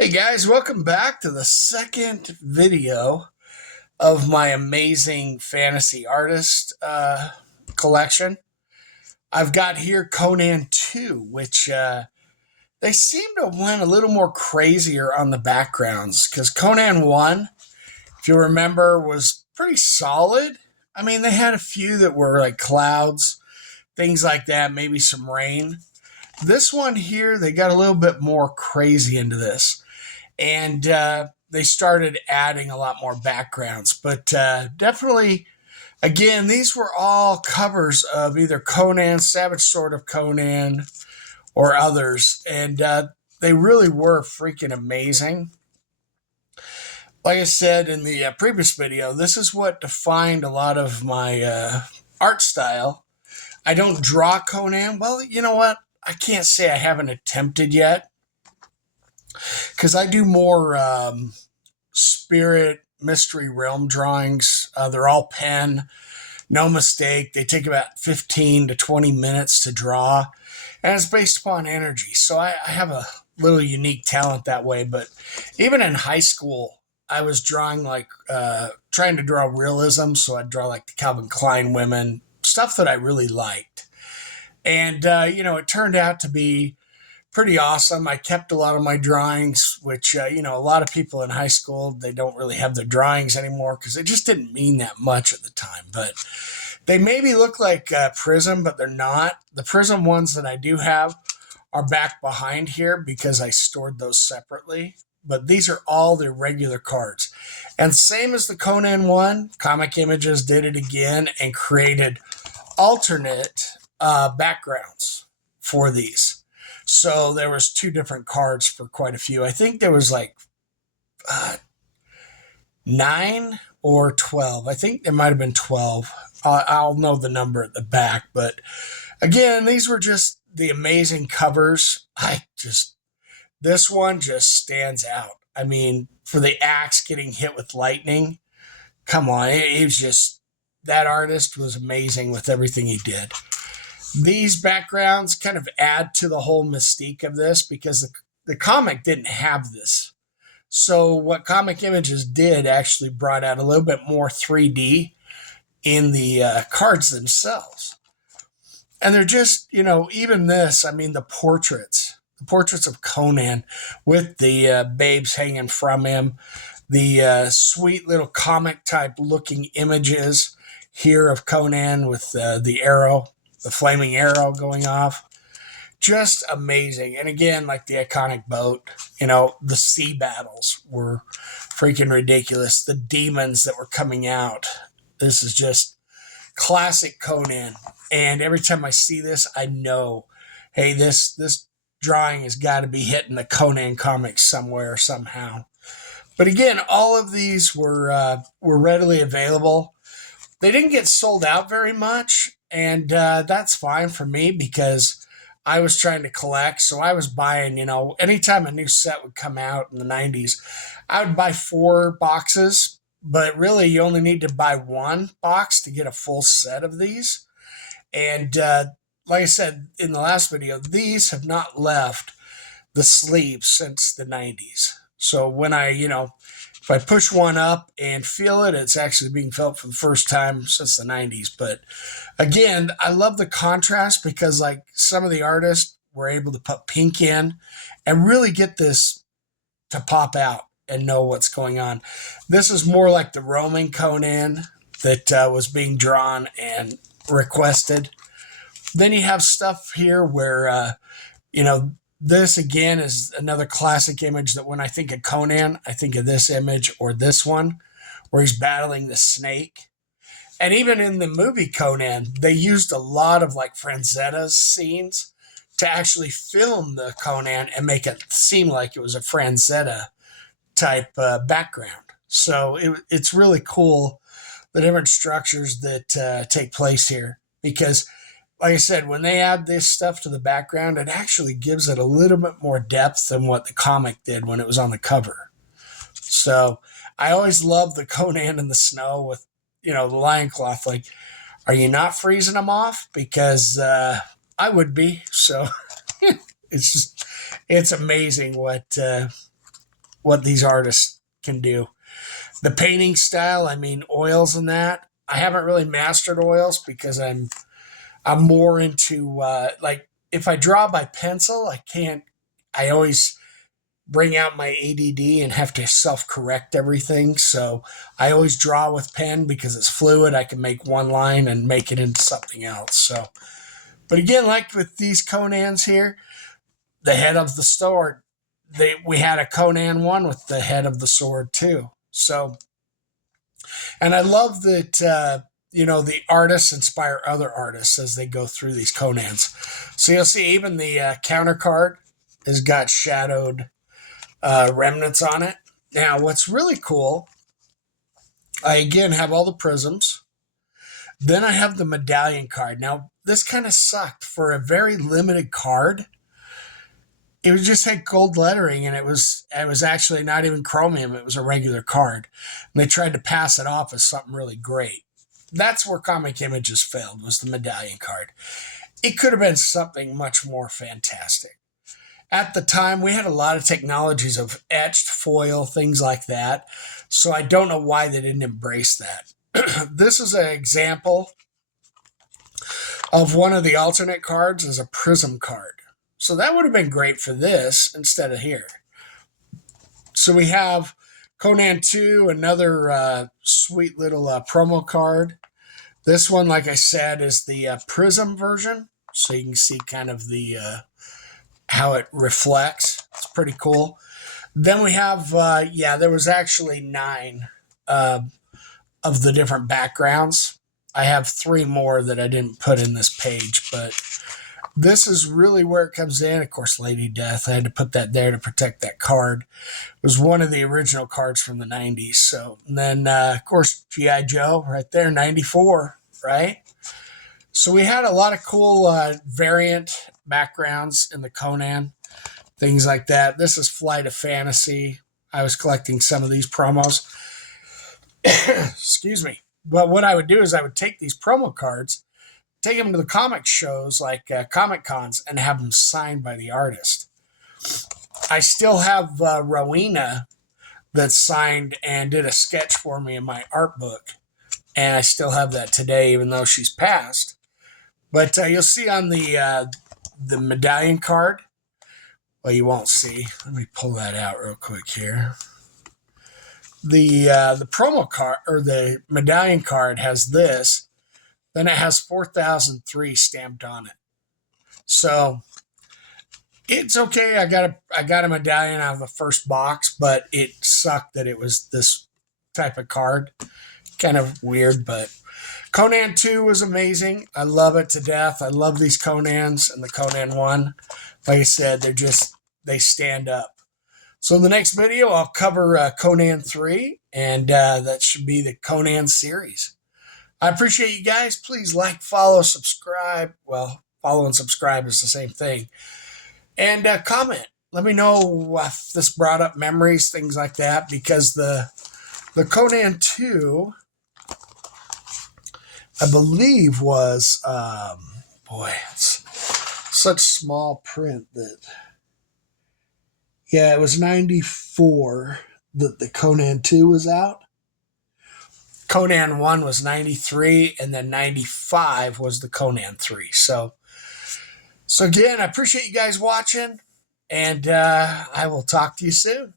Hey guys, welcome back to the second video of my amazing fantasy artist collection. I've got here Conan 2, which they seem to went a little more crazier on the backgrounds because Conan 1, if you remember, was pretty solid. I mean, they had a few that were like clouds, things like that, maybe some rain. This one here, they got a little bit more crazy into this. And they started adding a lot more backgrounds. But definitely, again, these were all covers of either Conan, Savage Sword of Conan, or others. And they really were freaking amazing. Like I said in the previous video, this is what defined a lot of my art style. I don't draw Conan. Well, you know what? I can't say I haven't attempted yet because I do more spirit mystery realm drawings. They're all pen, no mistake. They take about 15 to 20 minutes to draw, and it's based upon energy. So I have a little unique talent that way. But even in high school, I was drawing like trying to draw realism. So I'd draw like the Calvin Klein women, stuff that I really liked. And, it turned out to be pretty awesome. I kept a lot of my drawings, which, a lot of people in high school, they don't really have their drawings anymore because it just didn't mean that much at the time. But they maybe look like Prism, but they're not. The Prism ones that I do have are back behind here because I stored those separately. But these are all the regular cards. And same as the Conan one, Comic Images did it again and created alternate backgrounds for these. So there was two different cards for quite a few. I think there was like 9 or 12. I think there might have been 12. I'll know the number at the back. But again, these were just the amazing covers. This one just stands out. I mean, for the axe getting hit with lightning, come on. It was just, that artist was amazing with everything he did. These backgrounds kind of add to the whole mystique of this because the comic didn't have this. So what Comic Images did actually brought out a little bit more 3D in the cards themselves. And they're just, even this, I mean, the portraits of Conan with the babes hanging from him, the sweet little comic type looking images here of Conan with the arrow, the flaming arrow going off. Just amazing. And again, like the iconic boat, the sea battles were freaking ridiculous. The demons that were coming out. This is just classic Conan. And every time I see this, I know, hey, this drawing has got to be hitting the Conan comics somewhere, somehow. But again, all of these were readily available. They didn't get sold out very much. And that's fine for me because I was trying to collect. So I was buying, anytime a new set would come out in the 90s, I would buy 4 boxes. But really, you only need to buy 1 box to get a full set of these. And like I said in the last video, these have not left the sleeve since the 90s. So when if I push one up and feel it, it's actually being felt for the first time since the 90s. But again, I love the contrast because like some of the artists were able to put pink in and really get this to pop out and know what's going on. This is more like the Roman Conan that was being drawn and requested. Then you have stuff here where, this again is another classic image that when I think of Conan, I think of this image or this one where he's battling the snake. And even in the movie Conan, they used a lot of like Franzetta's scenes to actually film the Conan and make it seem like it was a Franzetta type background. So it's really cool, the different structures that take place here because like I said, when they add this stuff to the background, it actually gives it a little bit more depth than what the comic did when it was on the cover. So I always love the Conan in the snow with, the lion cloth. Like, are you not freezing them off? Because I would be. So it's amazing what what these artists can do. The painting style, I mean, oils and that. I haven't really mastered oils because I'm more into like if I draw by pencil, I can't. I always bring out my ADD and have to self correct everything. So I always draw with pen because it's fluid. I can make one line and make it into something else. So, but again, like with these Conans here, the head of the sword, we had a Conan one with the head of the sword too. So, and I love that, the artists inspire other artists as they go through these Conans. So you'll see even the counter card has got shadowed remnants on it. Now, what's really cool, I again have all the prisms. Then I have the medallion card. Now, this kind of sucked for a very limited card. It was just had gold lettering, and it was actually not even chromium. It was a regular card, and they tried to pass it off as something really great. That's where Comic Images failed, was the medallion card. It could have been something much more fantastic. At the time, we had a lot of technologies of etched foil, things like that. So I don't know why they didn't embrace that. This is an example of one of the alternate cards as a prism card. So that would have been great for this instead of here. So we have Conan 2, another sweet little promo card. This one, like I said, is the prism version. So you can see kind of the how it reflects. It's pretty cool. Then we have, there was actually 9 of the different backgrounds. I have 3 more that I didn't put in this page, but this is really where it comes in. Of course, Lady Death, I had to put that there to protect that card. It was one of the original cards from the 90s. So, and then, of course, G.I. Joe right there, 94, right? So we had a lot of cool variant backgrounds in the Conan, things like that. This is Flight of Fantasy. I was collecting some of these promos. Excuse me. But what I would do is I would take these promo cards, take them to the comic shows like Comic Cons, and have them signed by the artist. I still have Rowena that signed and did a sketch for me in my art book. And I still have that today, even though she's passed. But you'll see on the medallion card, well, you won't see. Let me pull that out real quick here. The promo card, or the medallion card, has this. Then it has 4003 stamped on it. So it's okay. I got a medallion out of the first box, but it sucked that it was this type of card. Kind of weird, but Conan 2 was amazing. I love it to death. I love these Conans, and the Conan 1. Like I said, they stand up. So in the next video, I'll cover Conan 3, and that should be the Conan series. I appreciate you guys. Please like, follow, subscribe. Well, follow and subscribe is the same thing. And comment. Let me know if this brought up memories, things like that, because the Conan 2, I believe, was, it's such small print that, yeah, it was 94 that the Conan 2 was out. Conan 1 was 93, and then 95 was the Conan 3. So again, I appreciate you guys watching, and I will talk to you soon.